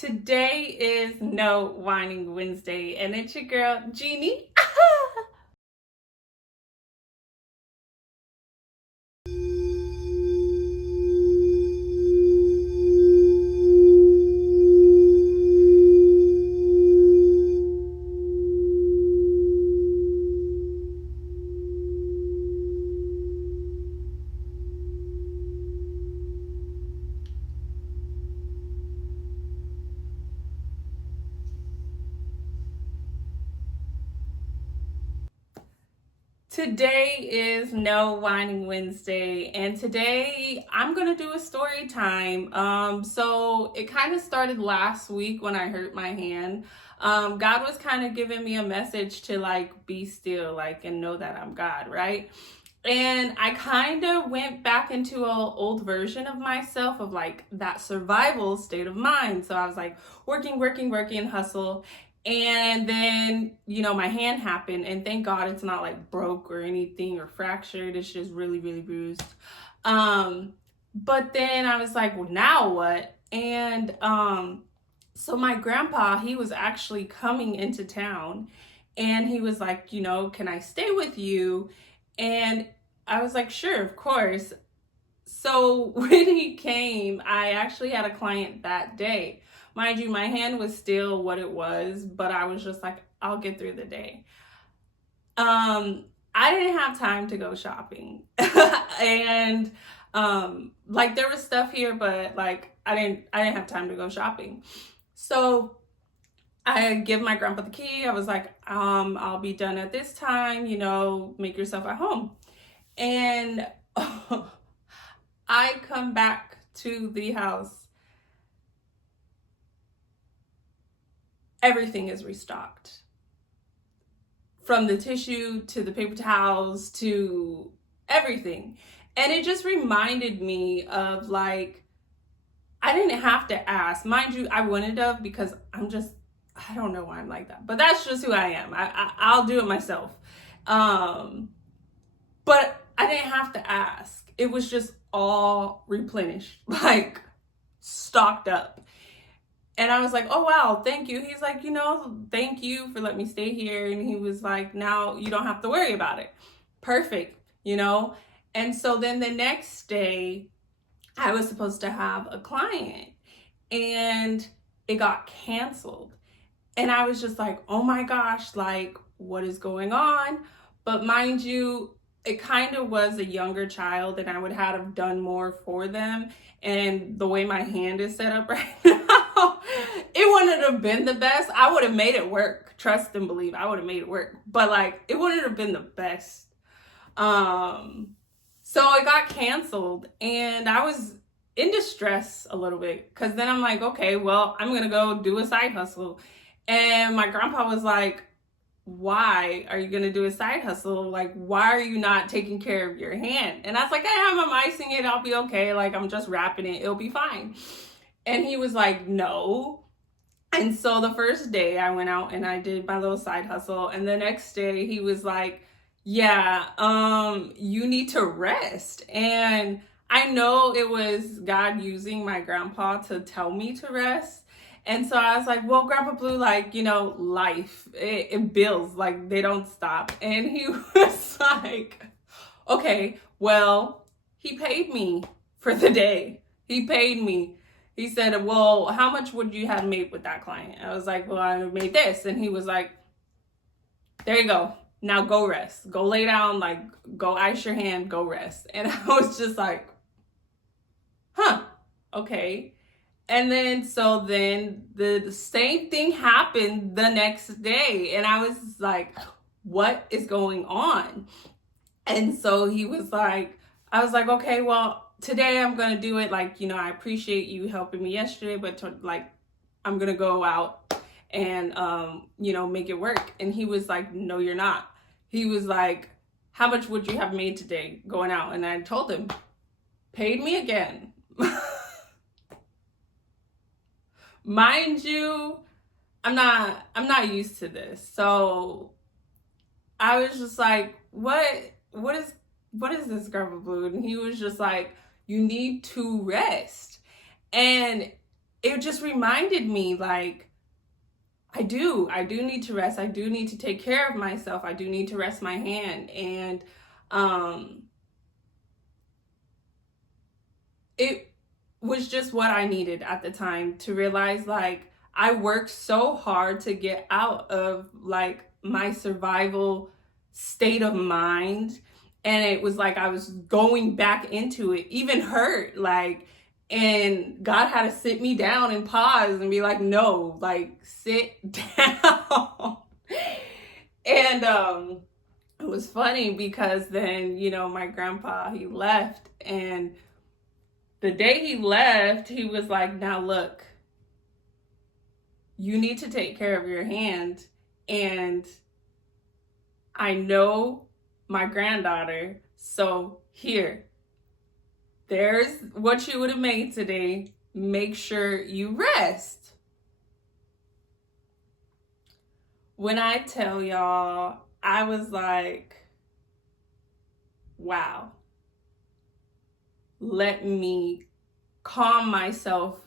Today is No Whining Wednesday, and it's your girl, Jeannie. Today is No Whining Wednesday, and today I'm gonna do a story time. So it kind of started last week when I hurt my hand. God was kind of giving me a message to like be still, like, and know that I'm God, right? And I kind of went back into an old version of myself of like that survival state of mind. So I was like working, hustle. And then, my hand happened. And thank God it's not like broke or anything or fractured. It's just really, really bruised. But then I was like, well, now what? And so my grandpa, he was actually coming into town and he was like, can I stay with you? And I was like, sure, of course. So when he came, I actually had a client that day. Mind you, my hand was still what it was, but I was just like, I'll get through the day. I didn't have time to go shopping. And like there was stuff here, but like I didn't have time to go shopping. So I give my grandpa the key. I was like, I'll be done at this time, make yourself at home. And I come back to the house. Everything is restocked. From the tissue to the paper towels to everything. And it just reminded me of like, I didn't have to ask. Mind you, I wouldn't have because I don't know why I'm like that. But that's just who I am. I'll do it myself. But I didn't have to ask. It was just all replenished, like stocked up. And I was like, oh, wow, thank you. He's like, thank you for letting me stay here. And he was like, now you don't have to worry about it. Perfect, And so then the next day, I was supposed to have a client and it got canceled. And I was just like, oh my gosh, like, what is going on? But mind you, it kind of was a younger child and I would have done more for them. And the way my hand is set up right now, it wouldn't have been the best. I would have made it work. Trust and believe, I would have made it work. But like, it wouldn't have been the best. So it got canceled and I was in distress a little bit because then I'm like, okay, well, I'm going to go do a side hustle. And my grandpa was like, why are you going to do a side hustle? Like, why are you not taking care of your hand? And I was like, I'm icing it. I'll be okay. Like, I'm just wrapping it. It'll be fine. And he was like, no. And so the first day I went out and I did my little side hustle. And the next day he was like, yeah, you need to rest. And I know it was God using my grandpa to tell me to rest. And so I was like, well, Grandpa Blue, like, life, it builds, like, they don't stop. And he was like, okay, well, he paid me for the day. He paid me. He said, well, how much would you have made with that client? I was like, well, I made this. And he was like, there you go. Now go rest. Go lay down, like, go ice your hand, go rest. And I was just like, huh, okay. And then, so then the same thing happened the next day. And I was like, what is going on? And so he was like, I was like, okay, well, today I'm going to do it. Like, I appreciate you helping me yesterday, but I'm going to go out and, make it work. And he was like, no, you're not. He was like, how much would you have made today going out? And I told him, paid me again. Mind you, I'm not used to this. So I was just like, what is this, Grandpa Blue? And he was just like, you need to rest. And it just reminded me, like, I do need to rest. I do need to take care of myself. I do need to rest my hand. And um it was just what I needed at the time, to realize, like, I worked so hard to get out of, like, my survival state of mind. And it was like I was going back into it, even hurt, like, and God had to sit me down and pause and be like, no, like, sit down. And it was funny because then, my grandpa, he left, and the day he left, he was like, now look, you need to take care of your hand. And I know my granddaughter, so here, there's what you would have made today. Make sure you rest. When I tell y'all, I was like, wow, let me calm myself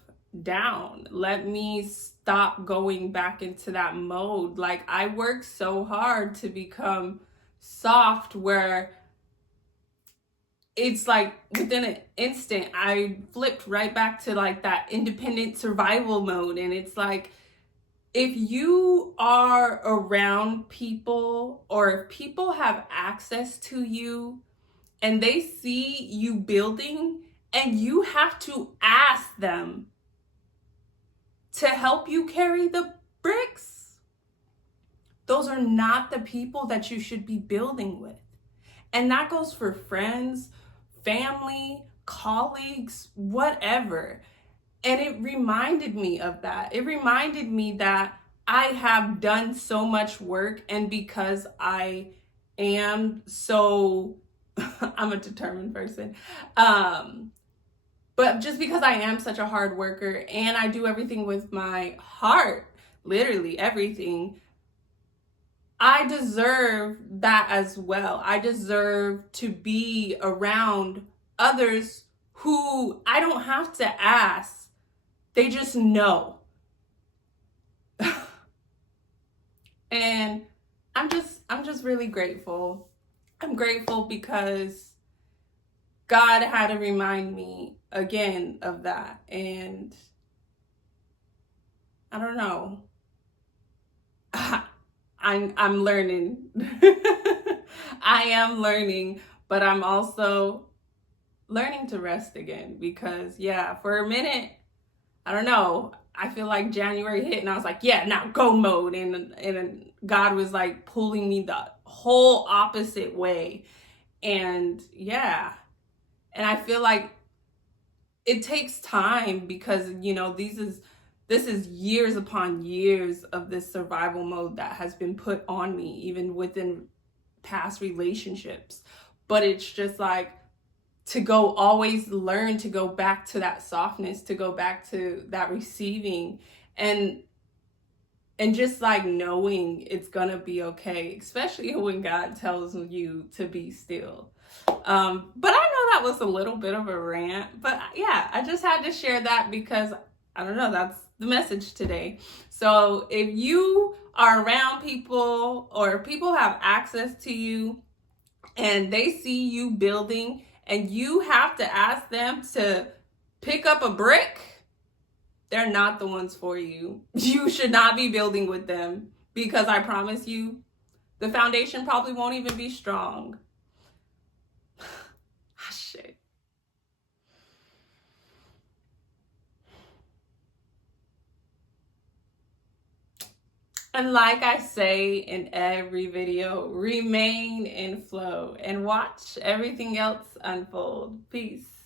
down. Let me stop going back into that mode. Like, I worked so hard to become soft, where it's like within an instant I flipped right back to, like, that independent survival mode. And it's like, if you are around people, or if people have access to you and they see you building, and you have to ask them to help you carry the bricks, those are not the people that you should be building with. And that goes for friends, family, colleagues, whatever. And it reminded me of that. It reminded me that I have done so much work, and because I am so, I'm a determined person. But just because I am such a hard worker, and I do everything with my heart, literally everything, I deserve that as well. I deserve to be around others who I don't have to ask. They just know. And I'm just really grateful. I'm grateful because God had to remind me again of that. And I don't know. I'm learning. I am learning, but I'm also learning to rest again, because for a minute, I don't know, I feel like January hit and I was like, yeah, now go mode. And God was like pulling me the whole opposite way. And and I feel like it takes time, because this is years upon years of this survival mode that has been put on me, even within past relationships. But it's just like, to go always learn to go back to that softness, to go back to that receiving, and just like knowing it's gonna be okay, especially when God tells you to be still. But I know that was a little bit of a rant, but I just had to share that, because I don't know, that's the message today. So if you are around people, or people have access to you, and they see you building, and you have to ask them to pick up a brick, they're not the ones for you. You should not be building with them, because I promise you, the foundation probably won't even be strong. Shit. And like I say in every video, remain in flow and watch everything else unfold. Peace.